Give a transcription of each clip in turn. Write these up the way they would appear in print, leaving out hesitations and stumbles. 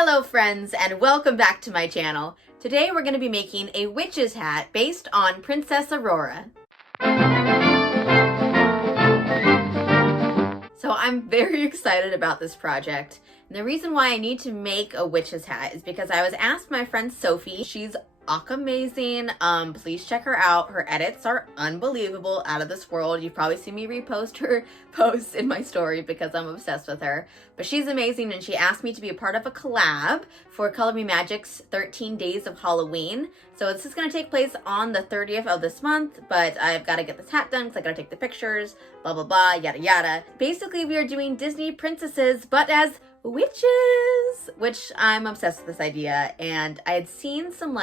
Hello friends, and welcome back to my channel. Today we're going to be making a witch's hat based on Princess Aurora. So I'm very excited about this project. And the reason why I need to make a witch's hat is because I was asked by my friend Sophie. She's amazing. Please check her out. Her edits are unbelievable, out of this world. You've probably seen me repost her posts in my story because I'm obsessed with her. But she's amazing, and she asked me to be a part of a collab for Color Me Magic's 13 Days of Halloween. So this is going to take place on the 30th of this month, but I've got to get this hat done because I got to take the pictures, blah, blah, blah, yada, yada. Basically, we are doing Disney princesses, but as witches, which I'm obsessed with this idea. And I had seen some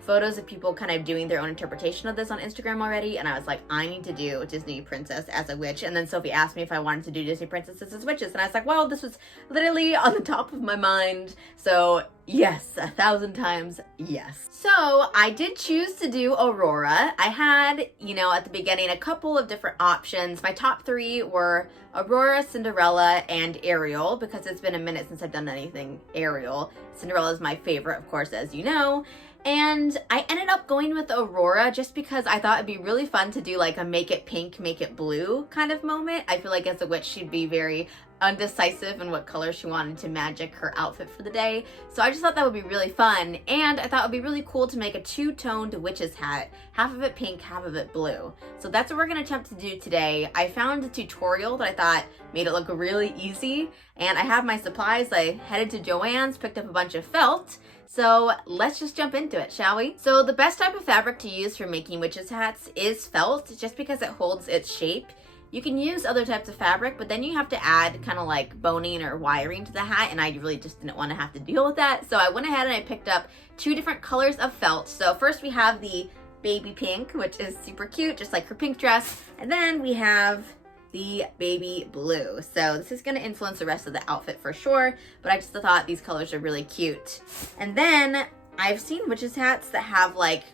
photos of people kind of doing their own interpretation of this on Instagram already, and I was like, I need to do Disney princess as a witch. And then Sophie asked me if I wanted to do Disney princesses as witches, and I was like, well, this was literally on the top of my mind, so yes, 1,000 times yes. So I did choose to do Aurora. I had, at the beginning, a couple of different options. My top three were Aurora, Cinderella, and Ariel, because it's been a minute since I've done anything Ariel. Cinderella is my favorite, of course, as you know. And I ended up going with Aurora just because I thought it'd be really fun to do like a make it pink, make it blue kind of moment. I feel like as a witch, she'd be very undecisive in what color she wanted to magic her outfit for the day. So I just thought that would be really fun. And I thought it would be really cool to make a two-toned witch's hat, half of it pink, half of it blue. So that's what we're gonna attempt to do today. I found a tutorial that I thought made it look really easy, and I have my supplies. I headed to Joann's, picked up a bunch of felt. So let's just jump into it, shall we? So the best type of fabric to use for making witches hats is felt, just because it holds its shape. You can use other types of fabric, but then you have to add kind of like boning or wiring to the hat, and I really just didn't want to have to deal with that. So I went ahead and I picked up two different colors of felt. So first we have the baby pink, which is super cute, just like her pink dress. And then we have the baby blue. So this is going to influence the rest of the outfit for sure, but I just thought these colors are really cute. And then I've seen witches hats that have like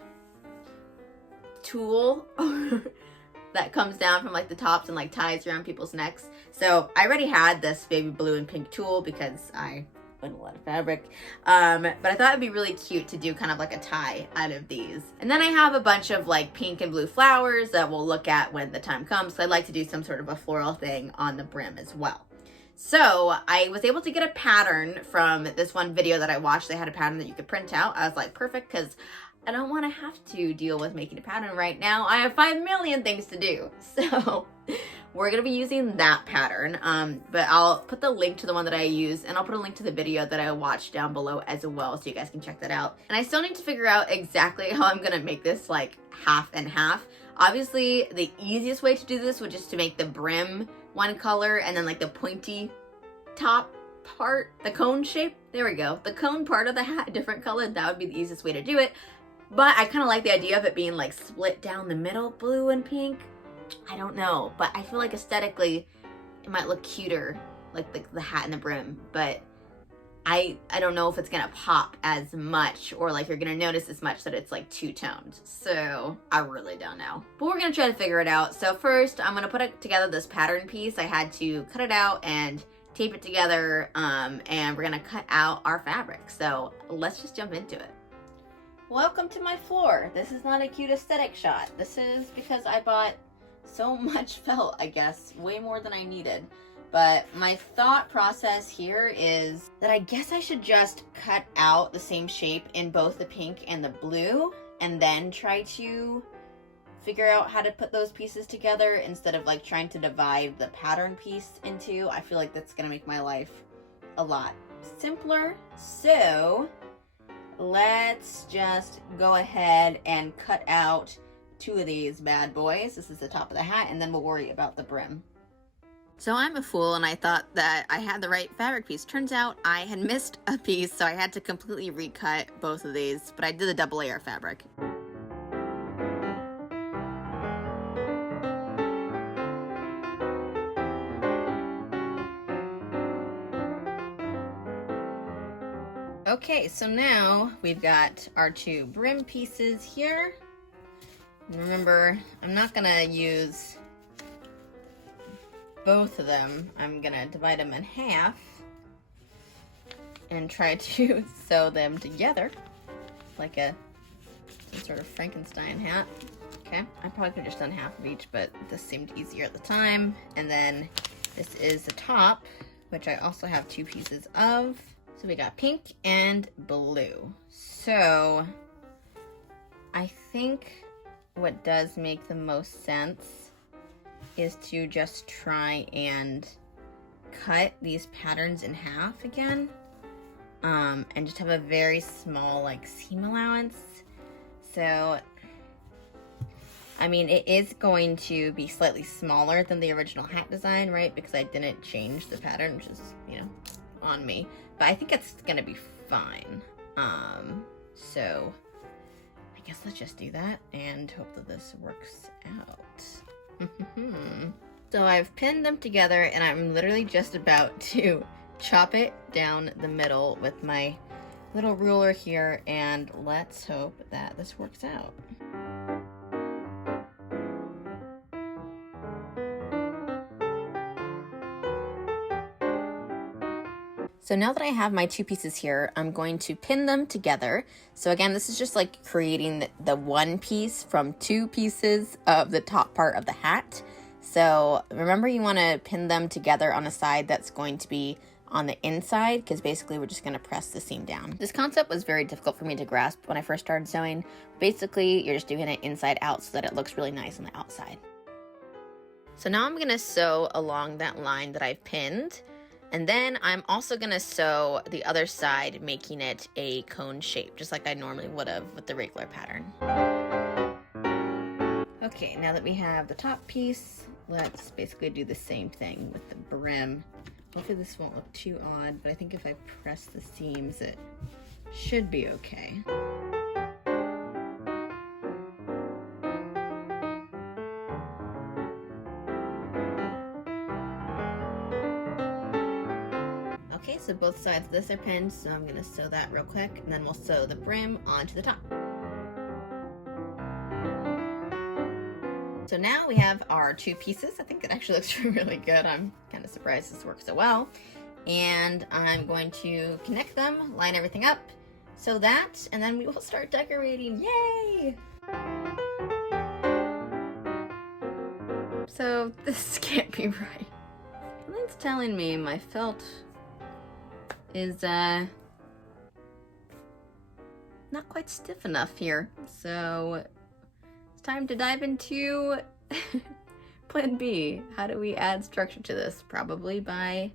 tulle that comes down from like the tops and like ties around people's necks. So I already had this baby blue and pink tulle because I went a lot of fabric. But I thought it'd be really cute to do kind of like a tie out of these. And then I have a bunch of like pink and blue flowers that we'll look at when the time comes. So I'd like to do some sort of a floral thing on the brim as well. So I was able to get a pattern from this one video that I watched. They had a pattern that you could print out. I was like, perfect, because I don't want to have to deal with making a pattern right now. I have 5 million things to do. So we're going to be using that pattern. But I'll put the link to the one that I use, and I'll put a link to the video that I watched down below as well, so you guys can check that out. And I still need to figure out exactly how I'm going to make this like half and half. Obviously, the easiest way to do this would just to make the brim one color and then like the pointy top part, the cone shape. There we go. The cone part of the hat, a different color. That would be the easiest way to do it. But I kind of like the idea of it being like split down the middle, blue and pink. I don't know, but I feel like aesthetically it might look cuter, like the hat and the brim. But I don't know if it's gonna pop as much, or like you're gonna notice as much that it's like two-toned. So I really don't know. But we're gonna try to figure it out. So first I'm gonna put together this pattern piece. I had to cut it out and tape it together, and we're gonna cut out our fabric. So let's just jump into it. Welcome to my floor. This is not a cute aesthetic shot. This is because I bought so much felt, I guess, way more than I needed. But my thought process here is that I guess I should just cut out the same shape in both the pink and the blue, and then try to figure out how to put those pieces together instead of like trying to divide the pattern piece in two. I feel like that's gonna make my life a lot simpler. So let's just go ahead and cut out two of these bad boys. This is the top of the hat, and then we'll worry about the brim. So I'm a fool, and I thought that I had the right fabric piece. Turns out I had missed a piece, so I had to completely recut both of these, but I did the double layer fabric. Okay, so now we've got our two brim pieces here. And remember, I'm not gonna use both of them. I'm gonna divide them in half and try to sew them together like some sort of Frankenstein hat. Okay, I probably could have just done half of each, but this seemed easier at the time. And then this is the top, which I also have 2 pieces of. So we got pink and blue. So I think what does make the most sense is to just try and cut these patterns in half again, and just have a very small like seam allowance. So I mean, it is going to be slightly smaller than the original hat design, right? Because I didn't change the pattern, which is, you know, on me. But I think it's gonna be fine. So I guess let's just do that and hope that this works out. So I've pinned them together and I'm literally just about to chop it down the middle with my little ruler here, and let's hope that this works out. So now that I have my 2 pieces here, I'm going to pin them together. So again, this is just like creating the one piece from 2 pieces of the top part of the hat. So remember, you want to pin them together on a side that's going to be on the inside, because basically we're just going to press the seam down. This concept was very difficult for me to grasp when I first started sewing. Basically, you're just doing it inside out so that it looks really nice on the outside. So now I'm going to sew along that line that I've pinned. And then I'm also gonna sew the other side, making it a cone shape, just like I normally would have with the regular pattern. Okay, now that we have the top piece, let's basically do the same thing with the brim. Hopefully this won't look too odd, but I think if I press the seams, it should be okay. Okay, so both sides of this are pinned, so I'm gonna sew that real quick, and then we'll sew the brim onto the top. So now we have our 2 pieces. I think it actually looks really good. I'm kind of surprised this works so well. And I'm going to connect them, line everything up, sew that, and then we will start decorating. Yay! So this can't be right. Something's telling me my felt is not quite stiff enough here. So it's time to dive into plan B. How do we add structure to this? Probably by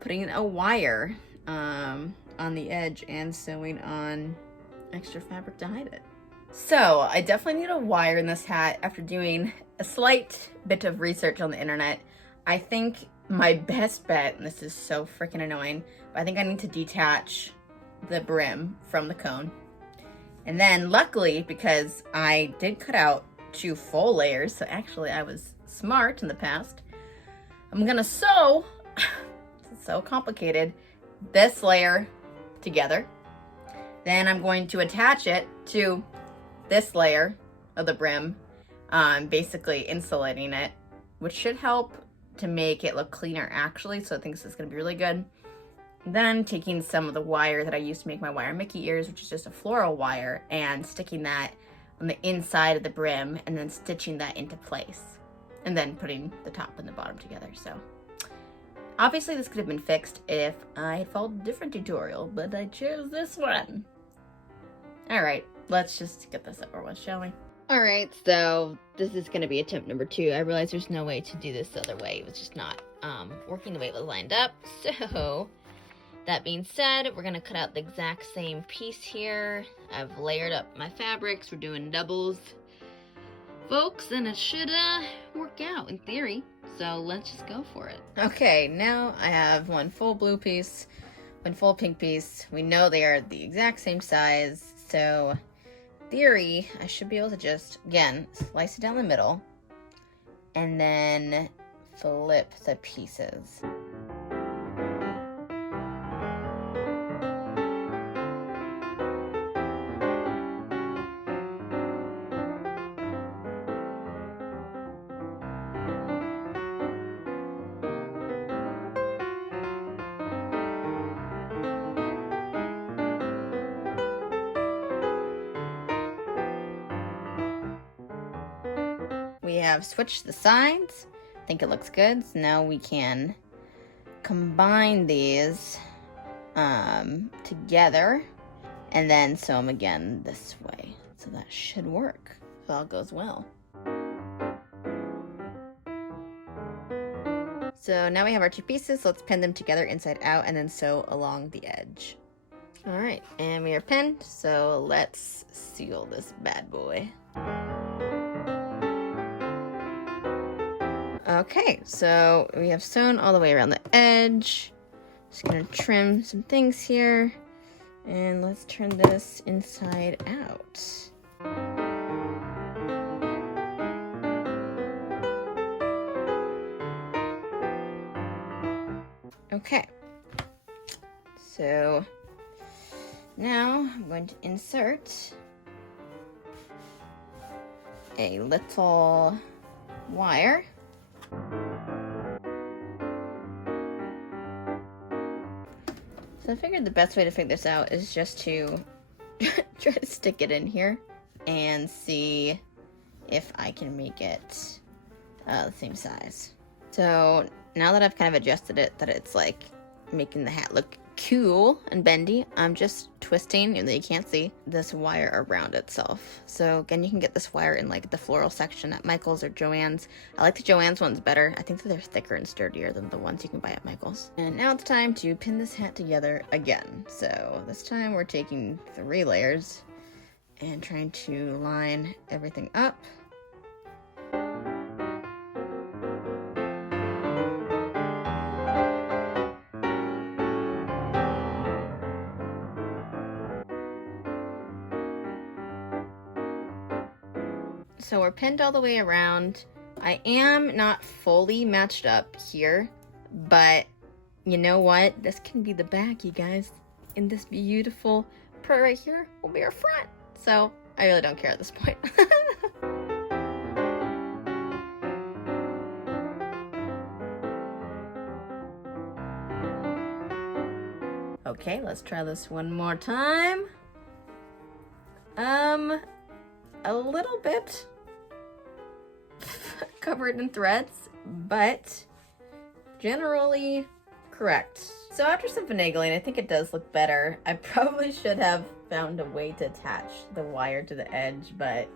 putting a wire on the edge and sewing on extra fabric to hide it. So I definitely need a wire in this hat. After doing a slight bit of research on the internet, I think my best bet, and this is so freaking annoying, but I think I need to detach the brim from the cone. And then luckily, because I did cut out 2 full layers, so actually I was smart in the past, I'm gonna sew, it's so complicated, this layer together. Then I'm going to attach it to this layer of the brim, basically insulating it, which should help to make it look cleaner actually, so I think this is gonna be really good. Then taking some of the wire that I used to make my wire Mickey ears, which is just a floral wire, and sticking that on the inside of the brim and then stitching that into place. And then putting the top and the bottom together. So obviously this could have been fixed if I had followed a different tutorial, but I chose this one. All right, let's just get this over with, shall we? All right, so this is gonna be attempt number 2. I realized there's no way to do this the other way. It was just not working the way it was lined up. So that being said, we're gonna cut out the exact same piece here. I've layered up my fabrics. We're doing doubles, folks, and it should work out in theory. So let's just go for it. Okay, now I have 1 full blue piece, 1 full pink piece. We know they are the exact same size, so theory, I should be able to just, again, slice it down the middle and then flip the pieces. we have switched the sides. I think it looks good. So now we can combine these together and then sew them again this way. So that should work if all goes well. So now we have our two pieces. So let's pin them together inside out and then sew along the edge. All right, and we are pinned. So let's seal this bad boy. Okay, so we have sewn all the way around the edge. Just gonna trim some things here. And let's turn this inside out. Okay, so now I'm going to insert a little wire. So I figured the best way to figure this out is just to try to stick it in here and see if I can make it the same size. So now that I've kind of adjusted it, that it's like making the hat look cool and bendy, I'm just twisting, even though you can't see, this wire around itself. So again, you can get this wire in like the Floral section at Michael's or Joann's. I like the Joann's ones better. I think that they're thicker and sturdier than the ones you can buy at Michael's. And now it's time to pin this hat together again. So this time we're taking 3 layers and trying to line everything up. So we're pinned all the way around. I am not fully matched up here, but you know what? This can be the back, you guys. And this beautiful part right here will be our front. So I really don't care at this point. Okay, let's try this one more time. A little bit covered in threads, but generally correct. So after some finagling, I think it does look better. I probably should have found a way to attach the wire to the edge, but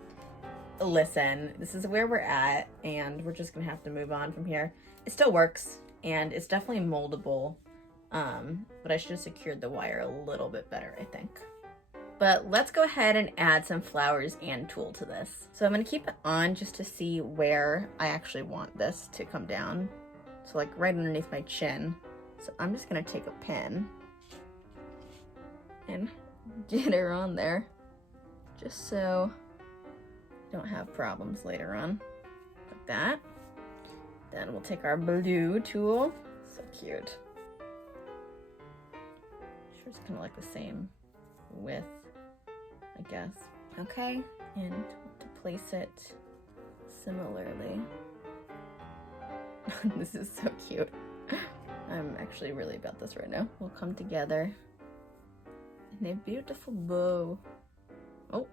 listen, this is where we're at, and we're just gonna have to move on from here. It still works, and it's definitely moldable, but I should have secured the wire a little bit better, I think. But let's go ahead and add some flowers and tulle to this. So I'm gonna keep it on just to see where I actually want this to come down. So like right underneath my chin. So I'm just gonna take a pin and get her on there, just so I don't have problems later on. Like that. Then we'll take our blue tulle. So cute. Sure, it's kind of like the same width, I guess. Okay, and to place it similarly. This is so cute. I'm actually really about this right now. We'll come together in a beautiful bow. Oh,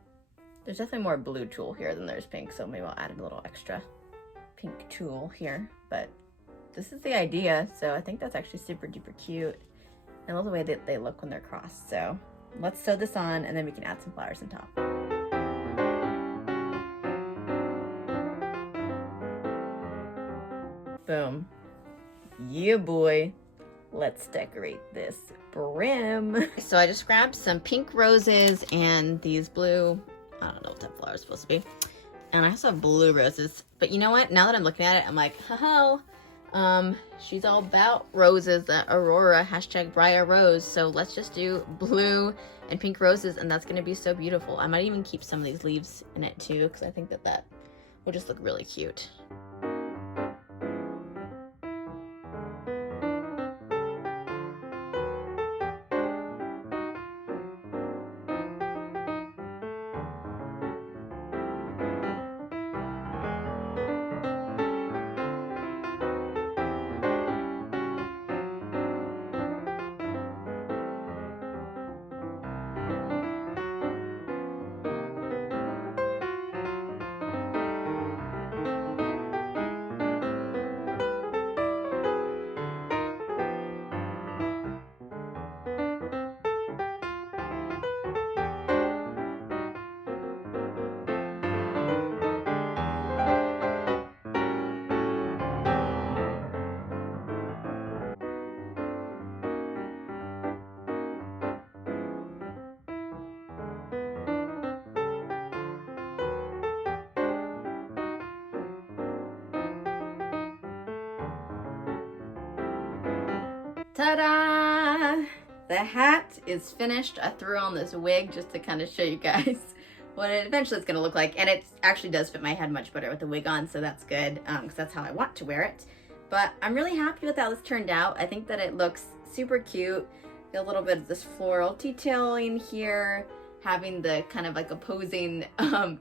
there's definitely more blue tulle here than there's pink, so maybe I'll add a little extra pink tulle here. But this is the idea, so I think that's actually super duper cute. I love the way that they look when they're crossed. So let's sew this on, and then we can add some flowers on top. Boom. Yeah, boy. Let's decorate this brim. So I just grabbed some pink roses and these blue, I don't know what that flower is supposed to be. And I also have blue roses. But you know what? Now that I'm looking at it, I'm like, ho, she's all about roses, that Aurora, hashtag Briar Rose. So let's just do blue and pink roses, and that's gonna be so beautiful. I might even keep some of these leaves in it too, because I think that that will just look really cute. Ta-da! The hat is finished. I threw on this wig just to kind of show you guys what it eventually is going to look like. And it actually does fit my head much better with the wig on, so that's good, because that's how I want to wear it. But I'm really happy with how this turned out. I think that it looks super cute. A little bit of this floral detailing here, having the kind of like opposing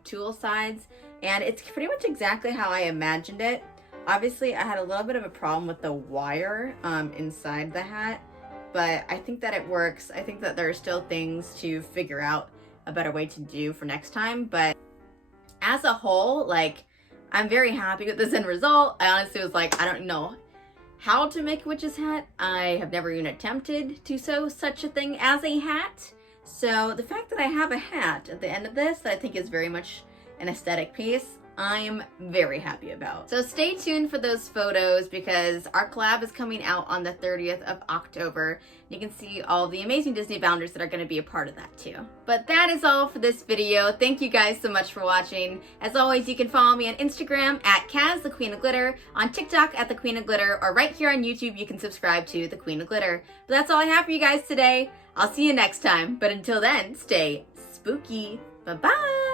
tulle sides. And it's pretty much exactly how I imagined it. Obviously, I had a little bit of a problem with the wire inside the hat, but I think that it works. I think that there are still things to figure out a better way to do for next time, but as a whole, like, I'm very happy with this end result. I honestly was like, I don't know how to make a witch's hat. I have never even attempted to sew such a thing as a hat. So the fact that I have a hat at the end of this that I think is very much an aesthetic piece, I'm very happy about. So stay tuned for those photos because our collab is coming out on the 30th of October. You can see all the amazing Disney bounders that are going to be a part of that too. But that is all for this video. Thank you guys so much for watching. As always, you can follow me on Instagram at Kaz, the Queen of Glitter, on TikTok at the Queen of Glitter, or right here on YouTube, you can subscribe to the Queen of Glitter. But that's all I have for you guys today. I'll see you next time. But until then, stay spooky. Bye-bye.